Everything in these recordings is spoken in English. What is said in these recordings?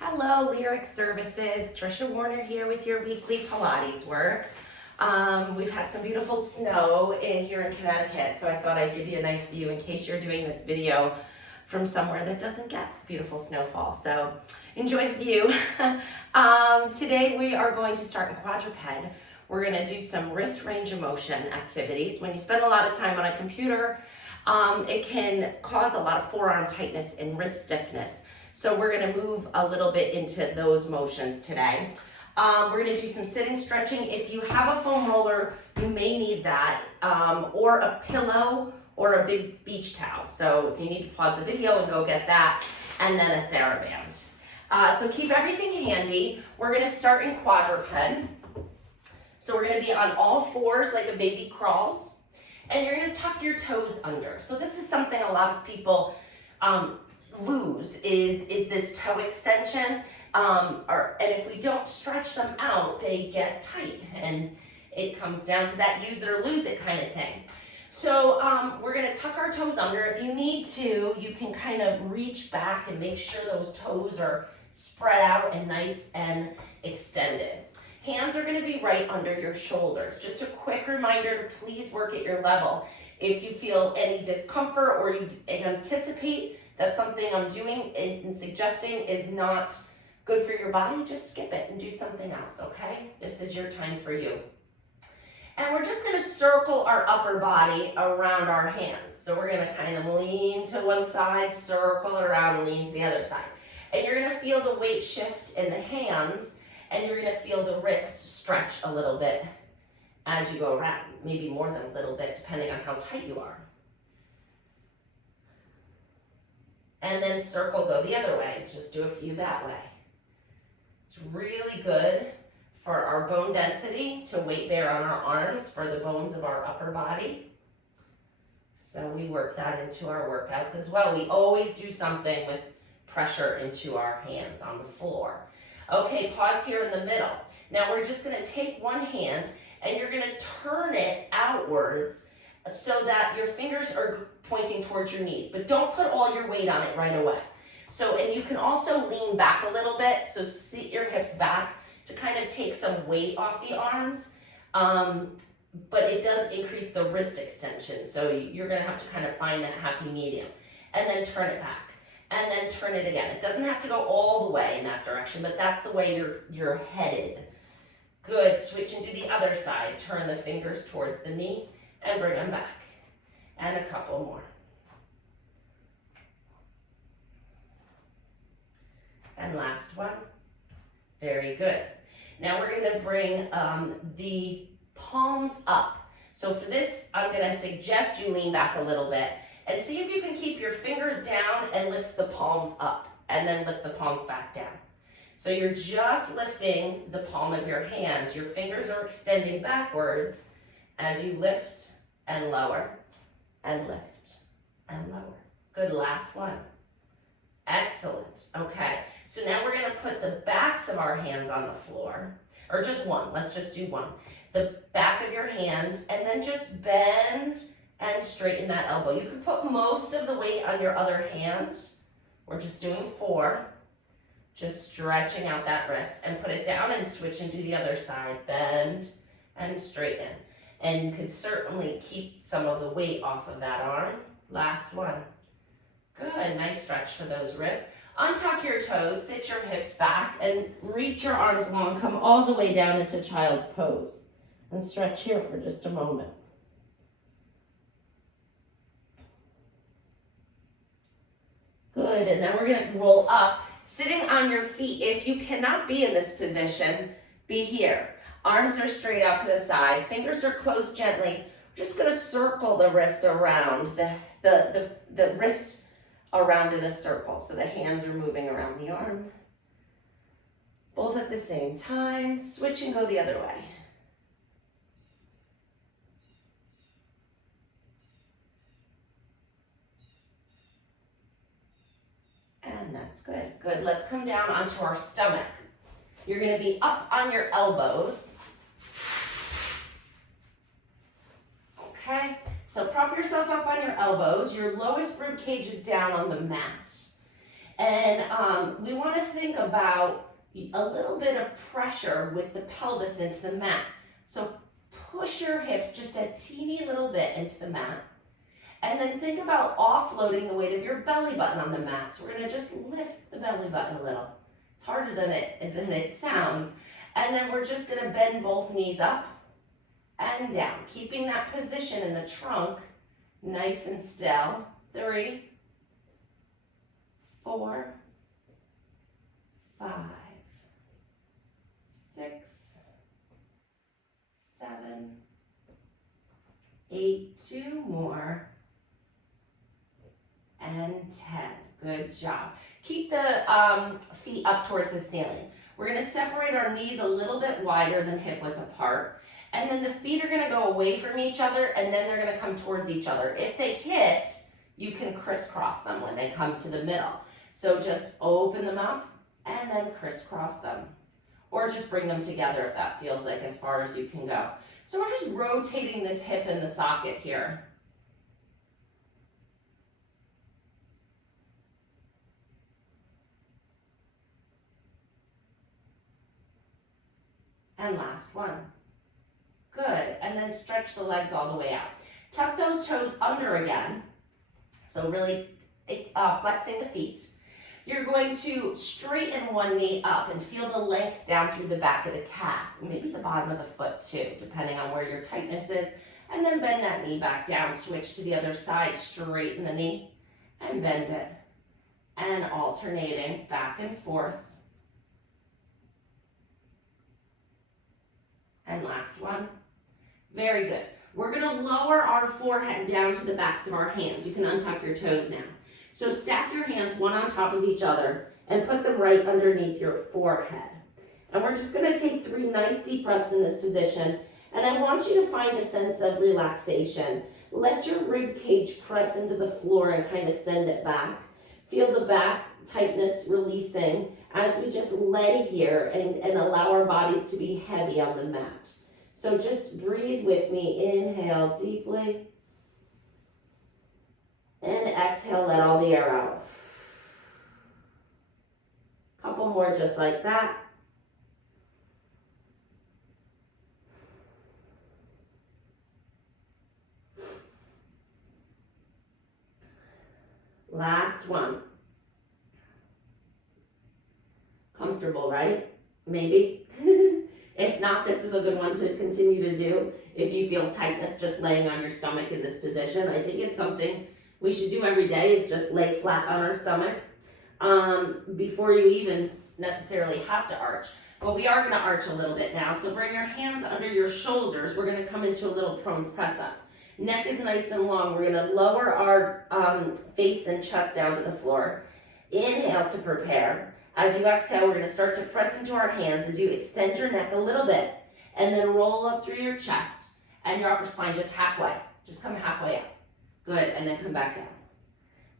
Hello, Lyric Services. Trisha Warner here with your weekly Pilates work. We've had some beautiful snow here in Connecticut, so I thought I'd give you a nice view in case you're doing this video from somewhere that doesn't get beautiful snowfall. So enjoy the view. Today we are going to start in quadruped. We're going to do some wrist range of motion activities. When you spend a lot of time on a computer, it can cause a lot of forearm tightness and wrist stiffness. So we're going to move a little bit into those motions today. We're going to do some sitting stretching. If you have a foam roller, you may need that, or a pillow or a big beach towel. So if you need to pause the video and go get that, and then a TheraBand. So keep everything handy. We're going to start in quadruped. So we're going to be on all fours like a baby crawls, and you're going to tuck your toes under. So this is something a lot of people lose is this toe extension, and if we don't stretch them out, they get tight, and it comes down to that use it or lose it kind of thing. So we're going to tuck our toes under. If you need to, you can kind of reach back and make sure those toes are spread out and nice and extended. Hands are going to be right under your shoulders. Just a quick reminder to please work at your level. If you feel any discomfort or you anticipate that something I'm doing and suggesting is not good for your body, just skip it and do something else, okay? This is your time for you. And we're just gonna circle our upper body around our hands. So we're gonna kind of lean to one side, circle it around, and lean to the other side. And you're gonna feel the weight shift in the hands, and you're gonna feel the wrist stretch a little bit as you go around, maybe more than a little bit, depending on how tight you are. And then circle, go the other way. Just do a few that way. It's really good for our bone density to weight bear on our arms for the bones of our upper body. So we work that into our workouts as well. We always do something with pressure into our hands on the floor. Okay, pause here in the middle. Now we're just gonna take one hand and you're gonna turn it outwards so that your fingers are pointing towards your knees, but don't put all your weight on it right away. So, and you can also lean back a little bit, so sit your hips back to kind of take some weight off the arms, but it does increase the wrist extension, so you're gonna have to kind of find that happy medium. And then turn it back, and then turn it again. It doesn't have to go all the way in that direction, but that's the way you're headed. Good, switch and do the other side. Turn the fingers towards the knee and bring them back. And a couple more. And last one. Very good. Now we're going to bring the palms up. So for this, I'm going to suggest you lean back a little bit and see if you can keep your fingers down and lift the palms up, and then lift the palms back down. So you're just lifting the palm of your hand. Your fingers are extending backwards as you lift and lower. And lift and lower. Good, last one. Excellent. Okay, so now we're gonna put the backs of our hands on the floor, or just one, let's just do one. The back of your hand, and then just bend and straighten that elbow. You can put most of the weight on your other hand. We're just doing 4. Just stretching out that wrist, and put it down and switch and do the other side. Bend and straighten. And you can certainly keep some of the weight off of that arm. Last one. Good, nice stretch for those wrists. Untuck your toes, sit your hips back, and reach your arms long. Come all the way down into child's pose. And stretch here for just a moment. Good, and then we're gonna roll up, sitting on your feet. If you cannot be in this position, be here. Arms are straight out to the side, fingers are closed gently. We're just gonna circle the wrists around, the wrist around in a circle. So the hands are moving around the arm. Both at the same time, switch and go the other way. And that's good. Good, let's come down onto our stomach. You're gonna be up on your elbows. Okay, so prop yourself up on your elbows. Your lowest rib cage is down on the mat. And we want to think about a little bit of pressure with the pelvis into the mat. So push your hips just a teeny little bit into the mat. And then think about offloading the weight of your belly button on the mat. So we're going to just lift the belly button a little. It's harder than it sounds. And then we're just going to bend both knees up and down, keeping that position in the trunk nice and still. 3, 4, 5, 6, 7, 8, 2 more, and 10. Good job. Keep the feet up towards the ceiling. We're going to separate our knees a little bit wider than hip width apart. And then the feet are going to go away from each other, and then they're going to come towards each other. If they hit, you can crisscross them when they come to the middle. So just open them up and then crisscross them. Or just bring them together if that feels like as far as you can go. So we're just rotating this hip in the socket here. And last one. Good, and then stretch the legs all the way out. Tuck those toes under again. So really flexing the feet. You're going to straighten one knee up and feel the length down through the back of the calf, maybe the bottom of the foot too, depending on where your tightness is. And then bend that knee back down, switch to the other side, straighten the knee and bend it. And alternating back and forth. And last one. Very good. We're going to lower our forehead down to the backs of our hands. You can untuck your toes now. So stack your hands one on top of each other and put them right underneath your forehead. And we're just going to take 3 nice deep breaths in this position. And I want you to find a sense of relaxation. Let your rib cage press into the floor and kind of send it back. Feel the back tightness releasing as we just lay here and allow our bodies to be heavy on the mat. So just breathe with me. Inhale deeply. And exhale, let all the air out. Couple more just like that. Last one. Comfortable, right? Maybe. If not, this is a good one to continue to do. If you feel tightness just laying on your stomach in this position, I think it's something we should do every day, is just lay flat on our stomach before you even necessarily have to arch. But we are going to arch a little bit now. So bring your hands under your shoulders. We're going to come into a little prone press up. Neck is nice and long. We're going to lower our face and chest down to the floor. Inhale to prepare. As you exhale, we're going to start to press into our hands as you extend your neck a little bit and then roll up through your chest and your upper spine just halfway. Just come halfway up. Good, and then come back down.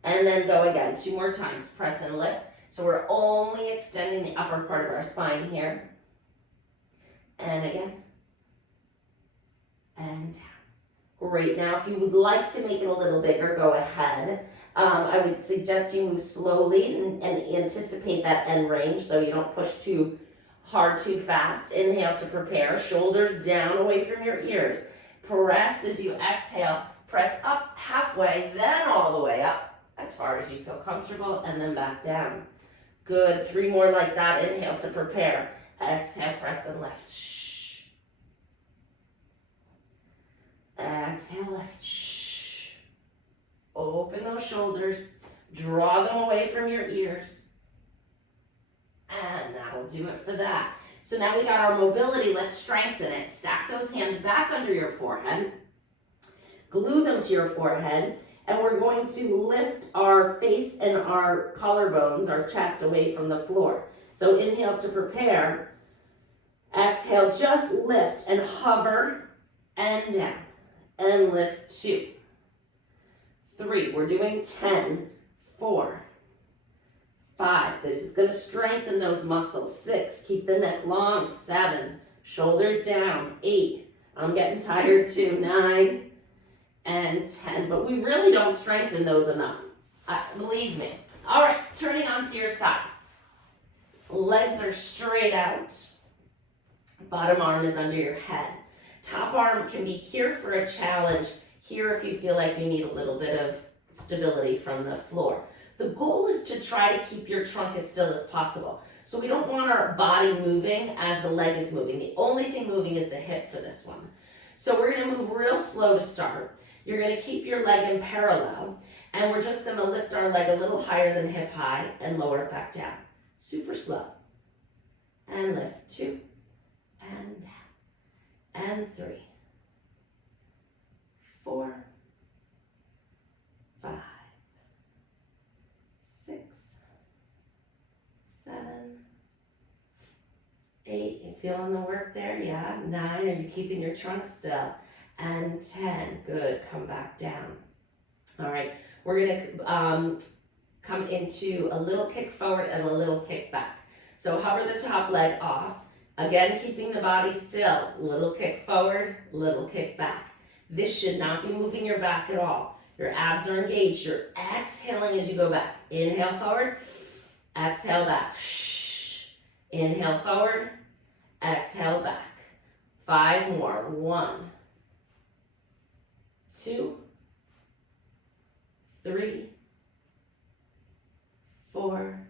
And then go again, 2 more times. Press and lift. So we're only extending the upper part of our spine here. And again. And down. Great. Now, if you would like to make it a little bigger, go ahead. I would suggest you move slowly and anticipate that end range so you don't push too hard, too fast. Inhale to prepare. Shoulders down away from your ears. Press as you exhale. Press up halfway, then all the way up as far as you feel comfortable, and then back down. Good. 3 more like that. Inhale to prepare. Exhale, press and lift. Shh. Exhale, lift. Shh. Open those shoulders. Draw them away from your ears. And that'll do it for that. So now we got our mobility. Let's strengthen it. Stack those hands back under your forehead. Glue them to your forehead, and we're going to lift our face and our collarbones, our chest, away from the floor. So inhale to prepare. Exhale, just lift and hover and down. And lift 2. 3, we're doing 10. 4. 5, this is going to strengthen those muscles. 6, keep the neck long. 7, shoulders down. 8, I'm getting tired too. 9. And 10, but we really don't strengthen those enough. Believe me, All right, turning onto your side. Legs are straight out. Bottom arm is under your head. Top arm can be here for a challenge, here if you feel like you need a little bit of stability from the floor. The goal is to try to keep your trunk as still as possible. So we don't want our body moving as the leg is moving. The only thing moving is the hip for this one. So we're going to move real slow to start. You're going to keep your leg in parallel, and we're just going to lift our leg a little higher than hip high and lower it back down. Super slow. And lift, 2, and down, and 3, 4, 5, 6, 7, 8, you feeling the work there? Yeah. 9, are you keeping your trunk still? And 10, good, come back down. All right, we're gonna come into a little kick forward and a little kick back. So hover the top leg off, again keeping the body still, little kick forward, little kick back. This should not be moving your back at all. Your abs are engaged, you're exhaling as you go back. Inhale forward, exhale back. Inhale forward, exhale back. 5 more, 1, 2, 3, 4,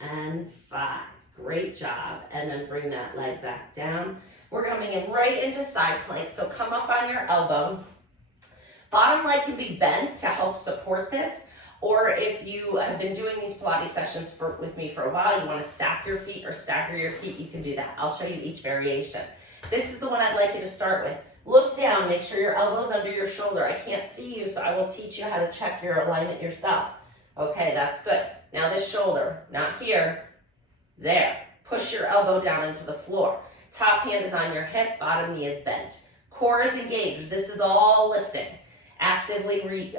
and 5. Great job. And then bring that leg back down. We're coming in right into side plank. So come up on your elbow. Bottom leg can be bent to help support this. Or if you have been doing these Pilates sessions with me for a while, you want to stack your feet or stagger your feet, you can do that. I'll show you each variation. This is the one I'd like you to start with. Look down, make sure your elbow's under your shoulder. I can't see you, so I will teach you how to check your alignment yourself. Okay, that's good. Now this shoulder, not here, there. Push your elbow down into the floor. Top hand is on your hip, bottom knee is bent. Core is engaged. This is all lifting. Actively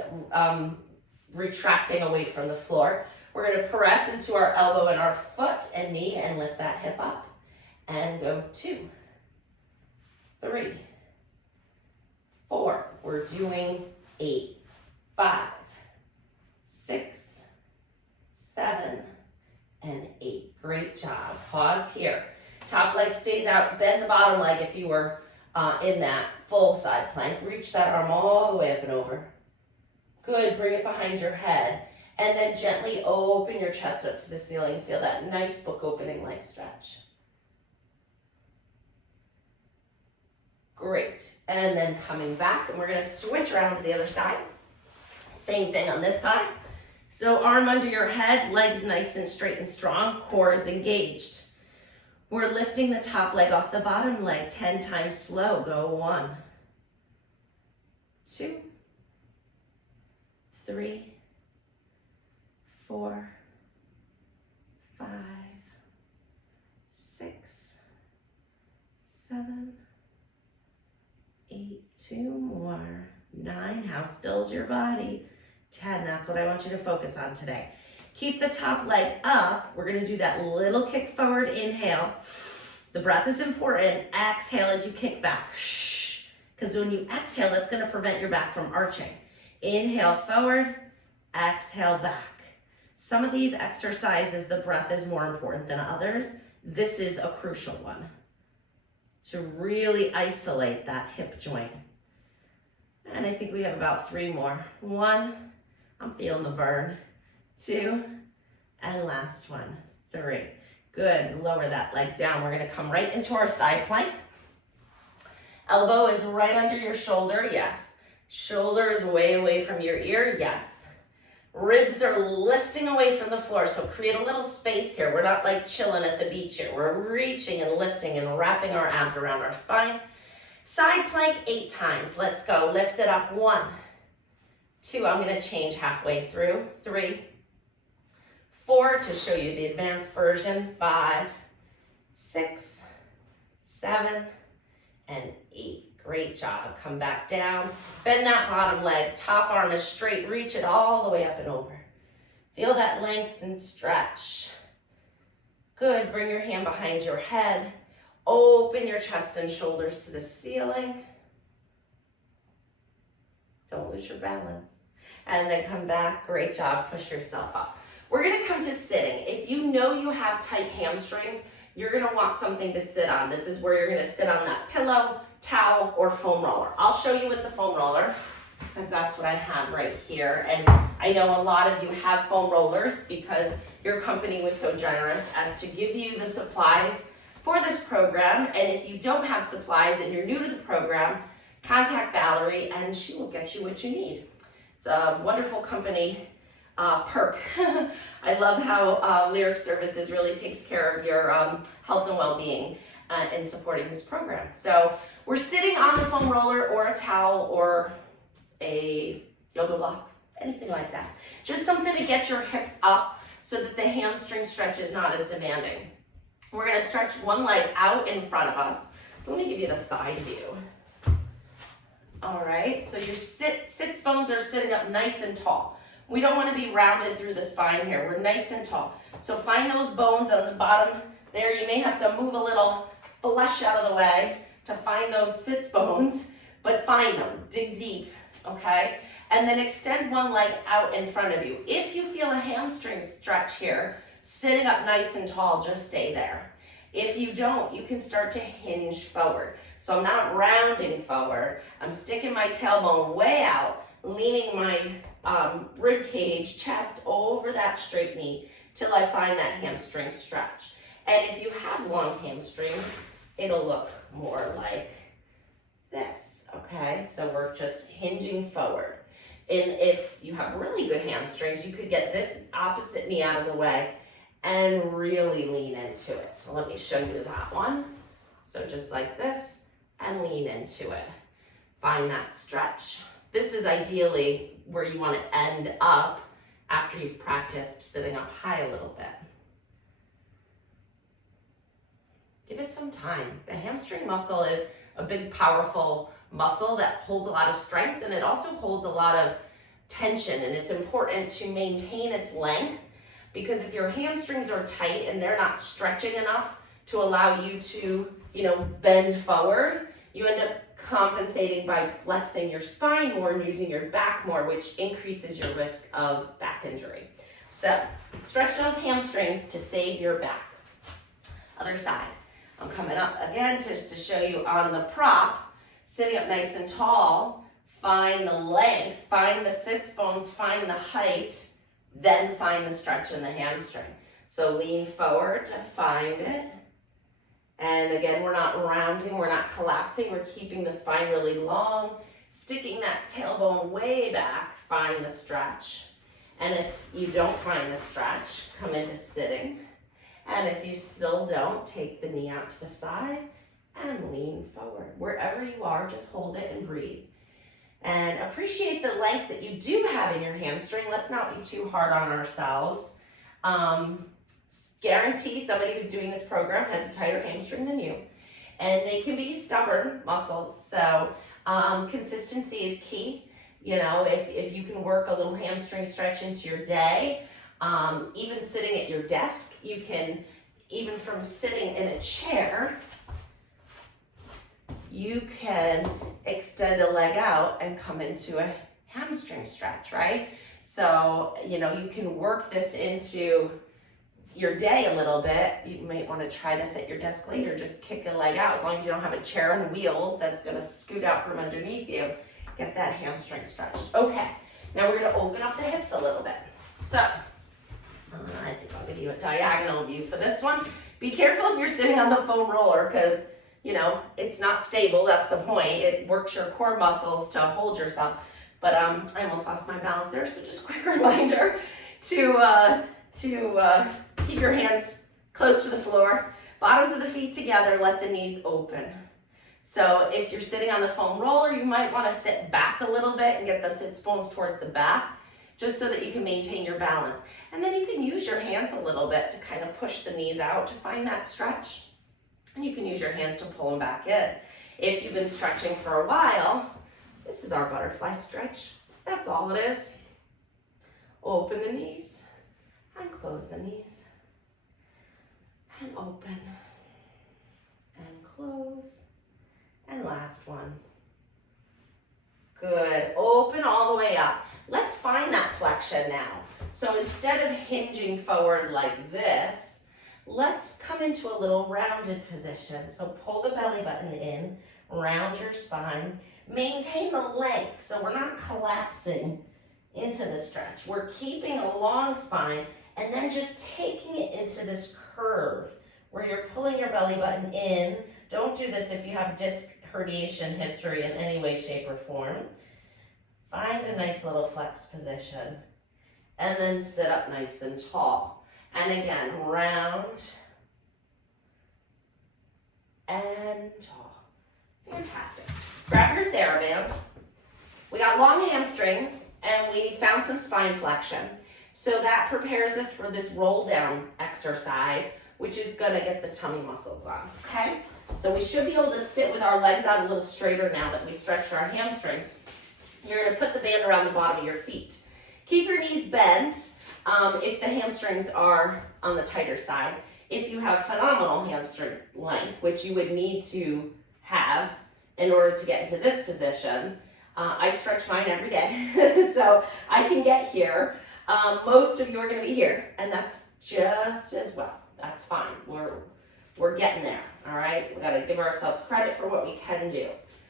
retracting away from the floor. We're going to press into our elbow and our foot and knee and lift that hip up. And go 2, 3, 4. We're doing 8, 5, 6, 7, and 8. Great job. Pause here. Top leg stays out. Bend the bottom leg if you were in that full side plank. Reach that arm all the way up and over. Good. Bring it behind your head. And then gently open your chest up to the ceiling. Feel that nice book opening leg stretch. Great. And then coming back, and we're going to switch around to the other side. Same thing on this side. So arm under your head, legs nice and straight and strong, core is engaged. We're lifting the top leg off the bottom leg 10 times slow. Go 1, 2, 3, 4, 5, 6, 7, 8, 2 more, 9, how still is your body? 10, that's what I want you to focus on today. Keep the top leg up. We're gonna do that little kick forward, inhale. The breath is important. Exhale as you kick back. Because when you exhale, that's gonna prevent your back from arching. Inhale forward, exhale back. Some of these exercises, the breath is more important than others. This is a crucial one to really isolate that hip joint. And I think we have about 3 more. 1, I'm feeling the burn. 2, and last one, 3. Good, lower that leg down. We're gonna come right into our side plank. Elbow is right under your shoulder, yes. Shoulder is way away from your ear, yes. Ribs are lifting away from the floor, so create a little space here. We're not like chilling at the beach here. We're reaching and lifting and wrapping our abs around our spine. Side plank 8 times. Let's go. Lift it up. 1, 2. I'm going to change halfway through. 3, 4 to show you the advanced version. 5, 6, 7, and 8. Great job. Come back down. Bend that bottom leg. Top arm is straight. Reach it all the way up and over. Feel that length and stretch. Good. Bring your hand behind your head. Open your chest and shoulders to the ceiling. Don't lose your balance. and then come back. Great job, push yourself up. We're gonna come to sitting. If you know you have tight hamstrings, you're gonna want something to sit on. This is where you're gonna sit on that pillow, towel, or foam roller. I'll show you with the foam roller, because that's what I have right here. And I know a lot of you have foam rollers because your company was so generous as to give you the supplies for this program. And if you don't have supplies and you're new to the program, contact Valerie and she will get you what you need. It's a wonderful company perk. I love how Lyric Services really takes care of your health and well-being in supporting this program. So we're sitting on the foam roller or a towel or a yoga block, anything like that. Just something to get your hips up so that the hamstring stretch is not as demanding. We're gonna stretch one leg out in front of us. So let me give you the side view. All right, so your sits bones are sitting up nice and tall. We don't wanna be rounded through the spine here. We're nice and tall. So find those bones on the bottom there. You may have to move a little flesh out of the way to find those sits bones, but find them, dig deep, okay? And then extend one leg out in front of you. If you feel a hamstring stretch here, sitting up nice and tall, just stay there. If you don't, you can start to hinge forward. So I'm not rounding forward. I'm sticking my tailbone way out, leaning my rib cage, chest over that straight knee till I find that hamstring stretch. And if you have long hamstrings, it'll look more like this, okay? So we're just hinging forward. And if you have really good hamstrings, you could get this opposite knee out of the way and really lean into it. So let me show you that one. So just like this, and lean into it. Find that stretch. This is ideally where you want to end up after you've practiced sitting up high a little bit. Give it some time. The hamstring muscle is a big, powerful muscle that holds a lot of strength, and it also holds a lot of tension, and it's important to maintain its length, because if your hamstrings are tight and they're not stretching enough to allow you to, bend forward, you end up compensating by flexing your spine more and using your back more, which increases your risk of back injury. So stretch those hamstrings to save your back. Other side. I'm coming up again just to show you on the prop, sitting up nice and tall. Find the length, find the sits bones, find the height, then find the stretch in the hamstring. So lean forward to find it. And again, we're not rounding, we're not collapsing, we're keeping the spine really long, sticking that tailbone way back, find the stretch. And if you don't find the stretch, come into sitting. And if you still don't, take the knee out to the side and lean forward. Wherever you are, just hold it and breathe. And appreciate the length that you do have in your hamstring. Let's not be too hard on ourselves. Guarantee somebody who's doing this program has a tighter hamstring than you. And they can be stubborn muscles, so consistency is key. If you can work a little hamstring stretch into your day, even sitting at your desk, you can, even from sitting in a chair, you can extend a leg out and come into a hamstring stretch, right? So, you can work this into your day a little bit. You might want to try this at your desk later. Just kick a leg out. As long as you don't have a chair on wheels that's going to scoot out from underneath you, get that hamstring stretched. Okay, now we're going to open up the hips a little bit. So, I think I'll give you a diagonal view for this one. Be careful if you're sitting on the foam roller, because it's not stable. That's the point. It works your core muscles to hold yourself. But I almost lost my balance there, so just a quick reminder to keep your hands close to the floor, bottoms of the feet together, let the knees open. So if you're sitting on the foam roller, you might want to sit back a little bit and get the sits bones towards the back, just so that you can maintain your balance. And then you can use your hands a little bit to kind of push the knees out to find that stretch. And you can use your hands to pull them back in. If you've been stretching for a while, this is our butterfly stretch. That's all it is. Open the knees and close the knees. And open and close. And last one. Good. Open all the way up. Let's find that flexion now. So instead of hinging forward like this, let's come into a little rounded position. So pull the belly button in, round your spine, maintain the length so we're not collapsing into the stretch. We're keeping a long spine and then just taking it into this curve where you're pulling your belly button in. Don't do this if you have disc herniation history in any way, shape, or form. Find a nice little flex position and then sit up nice and tall. And again, round and tall. Fantastic. Grab your TheraBand. We got long hamstrings and we found some spine flexion. So that prepares us for this roll down exercise, which is gonna get the tummy muscles on, okay? So we should be able to sit with our legs out a little straighter now that we stretched our hamstrings. You're gonna put the band around the bottom of your feet. Keep your knees bent if the hamstrings are on the tighter side. If you have phenomenal hamstring length, which you would need to have in order to get into this position, I stretch mine every day, so I can get here. Most of you are gonna be here, and that's just as well. That's fine, we're getting there, all right? We gotta give ourselves credit for what we can do.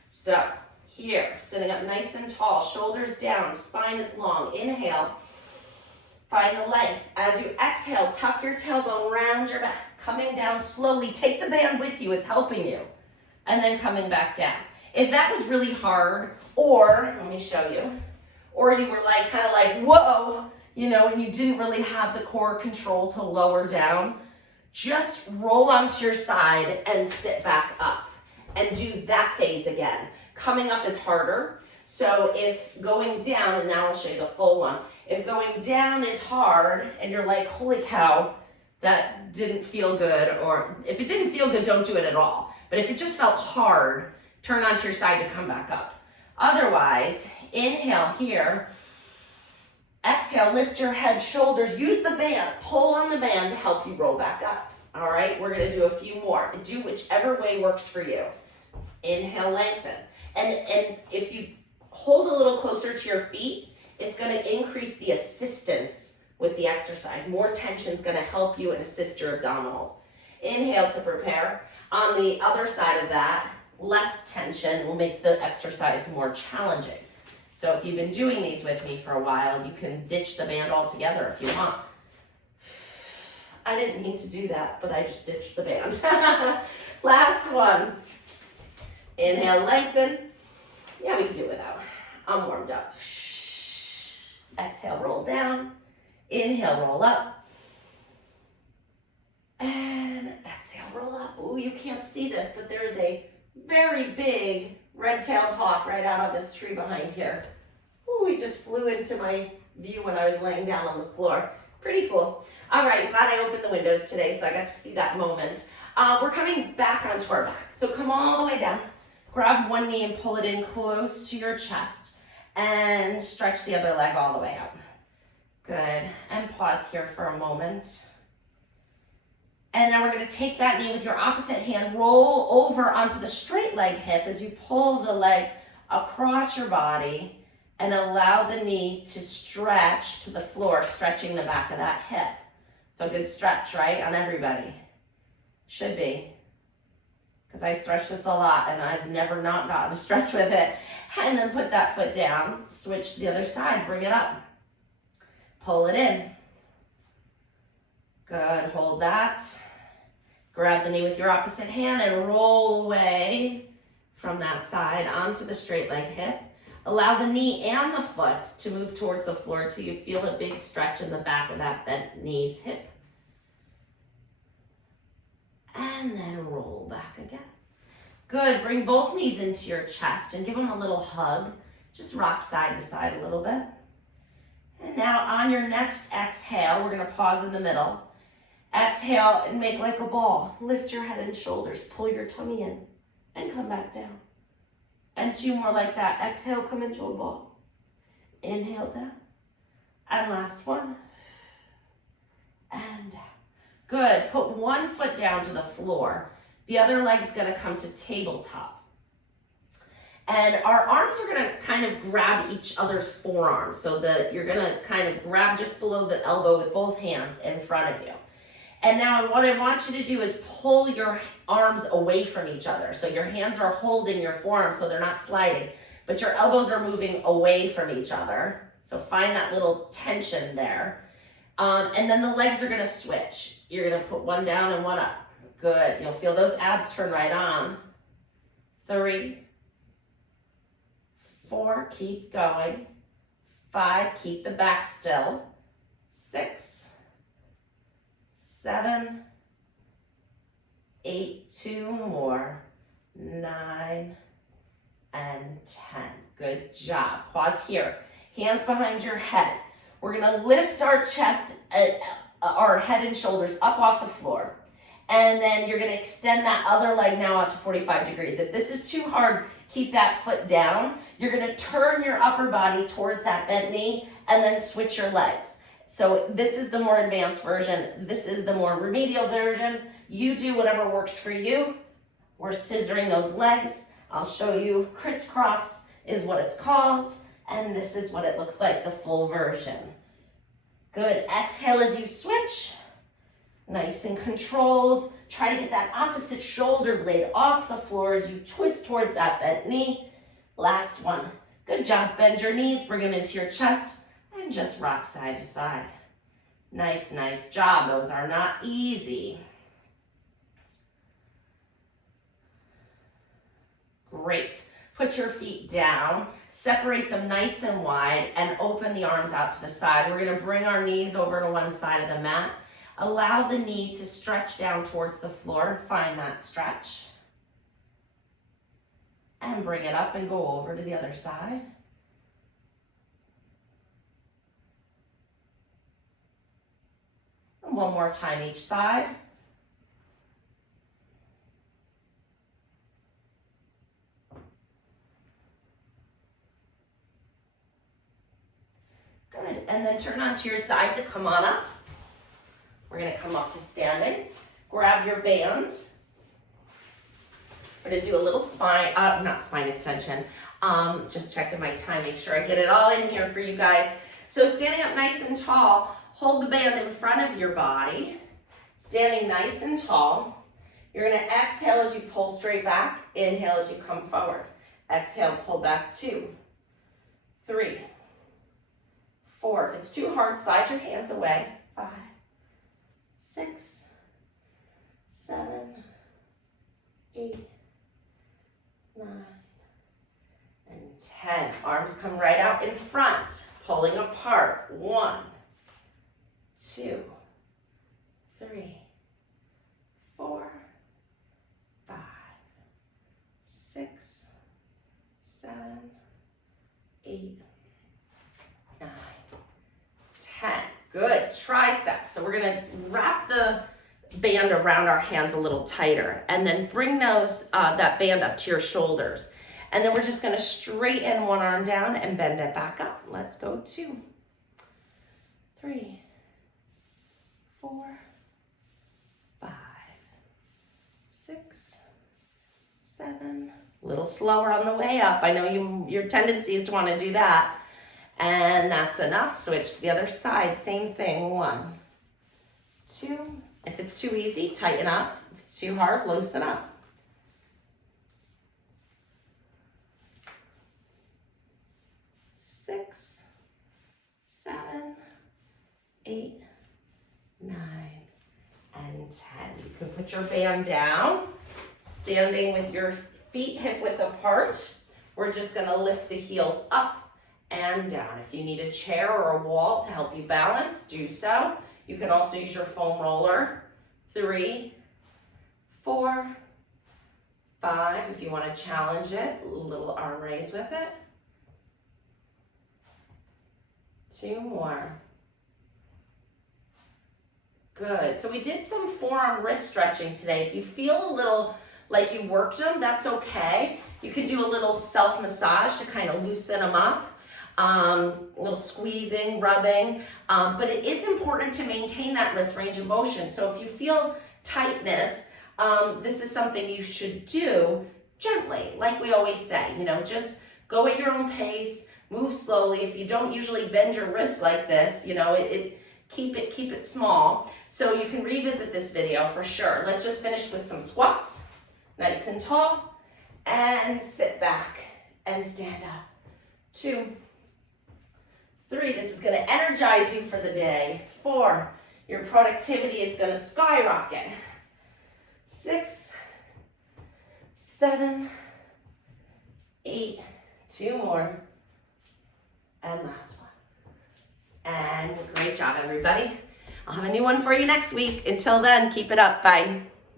So, here, sitting up nice and tall, shoulders down, spine is long. Inhale, find the length. As you exhale, tuck your tailbone, round your back. Coming down slowly, take the band with you, it's helping you. And then coming back down. If that was really hard, or, let me show you, or you were like, kind of like, whoa, you know, and you didn't really have the core control to lower down, just roll onto your side and sit back up and do that phase again. Coming up is harder. So if going down, and now I'll show you the full one, if going down is hard and you're like, holy cow, that didn't feel good, or if it didn't feel good, don't do it at all. But if it just felt hard, turn onto your side to come back up. Otherwise, inhale here, exhale, lift your head, shoulders, use the band, pull on the band to help you roll back up. All right, we're gonna do a few more. Do whichever way works for you. Inhale, lengthen. And if you hold a little closer to your feet, it's gonna increase the assistance with the exercise. More tension is gonna help you and assist your abdominals. Inhale to prepare. On the other side of that, less tension will make the exercise more challenging. So if you've been doing these with me for a while, you can ditch the band altogether if you want. I didn't mean to do that, but I just ditched the band. Last one. Inhale, lengthen. Yeah, we can do it without. I'm warmed up. Exhale, roll down. Inhale, roll up. And exhale, roll up. Oh, you can't see this, but there's a very big red-tailed hawk right out of this tree behind here. Oh, he just flew into my view when I was laying down on the floor. Pretty cool. All right, glad I opened the windows today, so I got to see that moment. We're coming back onto our back. So come all the way down. Grab one knee and pull it in close to your chest. And stretch the other leg all the way out. Good. And pause here for a moment. And then we're going to take that knee with your opposite hand, roll over onto the straight leg hip as you pull the leg across your body and allow the knee to stretch to the floor, stretching the back of that hip. So a good stretch, right, on everybody? Should be. Because I stretch this a lot and I've never not gotten a stretch with it. And then put that foot down, switch to the other side, bring it up. Pull it in. Good, hold that. Grab the knee with your opposite hand and roll away from that side onto the straight leg hip. Allow the knee and the foot to move towards the floor until you feel a big stretch in the back of that bent knee's hip. And then roll back again. Good, bring both knees into your chest and give them a little hug. Just rock side to side a little bit. And now on your next exhale, we're gonna pause in the middle. Exhale and make like a ball. Lift your head and shoulders, pull your tummy in and come back down. And two more like that. Exhale, come into a ball. Inhale down. And last one. And down. Good, put one foot down to the floor. The other leg's gonna come to tabletop. And our arms are gonna kind of grab each other's forearms. So that you're gonna kind of grab just below the elbow with both hands in front of you. And now what I want you to do is pull your arms away from each other. So your hands are holding your forearms so they're not sliding, but your elbows are moving away from each other. So find that little tension there. And then the legs are gonna switch. You're gonna put one down and one up. Good, you'll feel those abs turn right on. 3, 4, keep going. 5, keep the back still. 6, 7, 8, 2 more, 9, and 10. Good job. Pause here. Hands behind your head. We're gonna lift our chest, our head and shoulders up off the floor. And then you're gonna extend that other leg now out to 45 degrees. If this is too hard, keep that foot down. You're gonna turn your upper body towards that bent knee and then switch your legs. So this is the more advanced version. This is the more remedial version. You do whatever works for you. We're scissoring those legs. I'll show you. Crisscross is what it's called. And this is what it looks like, the full version. Good. Exhale as you switch. Nice and controlled. Try to get that opposite shoulder blade off the floor as you twist towards that bent knee. Last one. Good job. Bend your knees, bring them into your chest, and just rock side to side. Nice, nice job. Those are not easy. Great. Put your feet down, separate them nice and wide, and open the arms out to the side. We're gonna bring our knees over to one side of the mat. Allow the knee to stretch down towards the floor. Find that stretch. And bring it up and go over to the other side. And one more time each side. Good, and then turn onto your side to come on up. We're gonna come up to standing. Grab your band. We're gonna do a little spine, not spine extension, just checking my time, make sure I get it all in here for you guys. So standing up nice and tall, hold the band in front of your body, standing nice and tall. You're gonna exhale as you pull straight back, inhale as you come forward. Exhale, pull back, 2, 3, 4. If it's too hard, slide your hands away. 5, 6, 7, 8, 9, and 10. Arms come right out in front, pulling apart. 1, 2, 3, 4, 5, 6, 7, 8, 9, 10. Good. Triceps. So we're going to wrap the band around our hands a little tighter and then bring those that band up to your shoulders. And then we're just going to straighten one arm down and bend it back up. Let's go. 2, 3, 4, 5, 6, 7. A little slower on the way up. I know your tendency is to want to do that. And that's enough. Switch to the other side. Same thing. 1, 2. If it's too easy, tighten up. If it's too hard, loosen up. 6, 7, 8, 9, and 10. You can put your band down, standing with your feet hip width apart. We're just going to lift the heels up and down. If you need a chair or a wall to help you balance, do so. You can also use your foam roller. 3, 4, 5. If you want to challenge it, a little arm raise with it. 2 more. Good. So we did some forearm wrist stretching today. If you feel a little like you worked them, that's okay. You could do a little self-massage to kind of loosen them up. A little squeezing, rubbing, but it is important to maintain that wrist range of motion. So if you feel tightness, this is something you should do gently, like we always say, you know, just go at your own pace, move slowly. If you don't usually bend your wrists like this, you know, keep it small. So you can revisit this video for sure. Let's just finish with some squats, nice and tall, and sit back and stand up. 2, 3, this is gonna energize you for the day. 4, your productivity is gonna skyrocket. 6, 7, 8, 2 more, and last one. And great job, everybody. I'll have a new one for you next week. Until then, keep it up. Bye.